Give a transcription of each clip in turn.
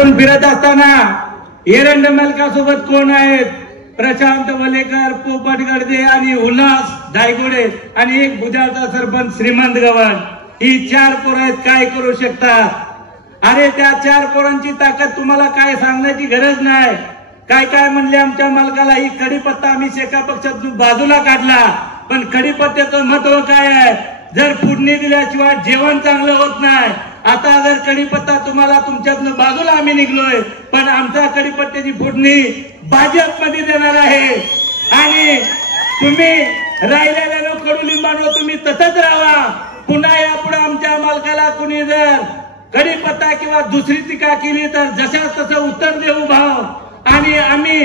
घेऊन फिरत असताना एरंड मालकासोबत कोण आहेत? प्रशांत वलेकर, पोपट गडदे आणि उल्हास धायगुडे आणि एक बुजाचा सरपंच श्रीमंत गव्हाण. ही 4 पोरं आहेत, काय करू शकतात? अरे त्या 4 पोरांची ताकद तुम्हाला काय सांगण्याची गरज नाही. काय काय म्हणले आमच्या मालकाला, ही कडीपत्ता आम्ही शेका पक्षातून बाजूला काढला, पण कडीपत्त्याचं महत्व काय आहे? जर फोडणी दिल्याशिवाय जेवण चांगलं होत नाही. आता जर कडीपत्ता तुम्हाला तुमच्यातनं बाजूला आम्ही निघलोय, पण आमचा कडीपत्त्याची फोडणी भाजपमध्ये देणार आहे. आणि तुम्ही राहिलेल्या कडुलिंबांवर तुम्ही तसंच राहा. पुन्हा यापुढे आमच्या मालकाला कुणी जर कडीपत्ता किंवा दुसरी टीका केली तर जशाच तसं उत्तर देऊ भाव. आणि आम्ही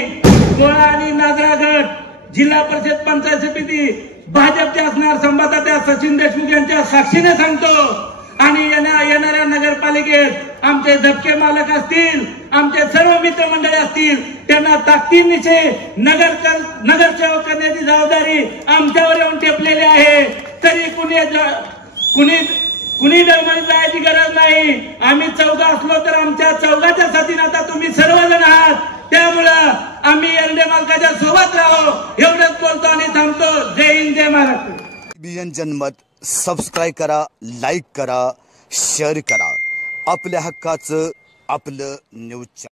गोळा आणि नाजरा गट जिल्हा परिषद पंचायत समिती भाजपचे असणार संवाददाता सचिन देशमुख यांच्या साक्षीने सांगतो. आणि येणाऱ्या नगरपालिकेत आमचे झटके मालक असतील, आमचे सर्व मित्रमंडळी असतील, त्यांना ताकदीनिशी नगरसेवक करण्याची जबाबदारी आमच्यावर येऊन टेपलेली आहे. तरी कुणी दरम्यान जायची गरज नाही. आम्ही चौघा असलो तर आमच्या चौघाच्या साथीने आता तुम्ही सर्वजण आहात. त्यामुळं आम्ही एरंडे मालकाच्या सोबत राहू एवढंच बोलतो आणि थांबतो. जय हिंद, जय महाराष्ट्र. जनमत सबस्क्राईब करा, लाईक करा, शेअर करा. आपल्या हक्काचं आपलं न्यूज.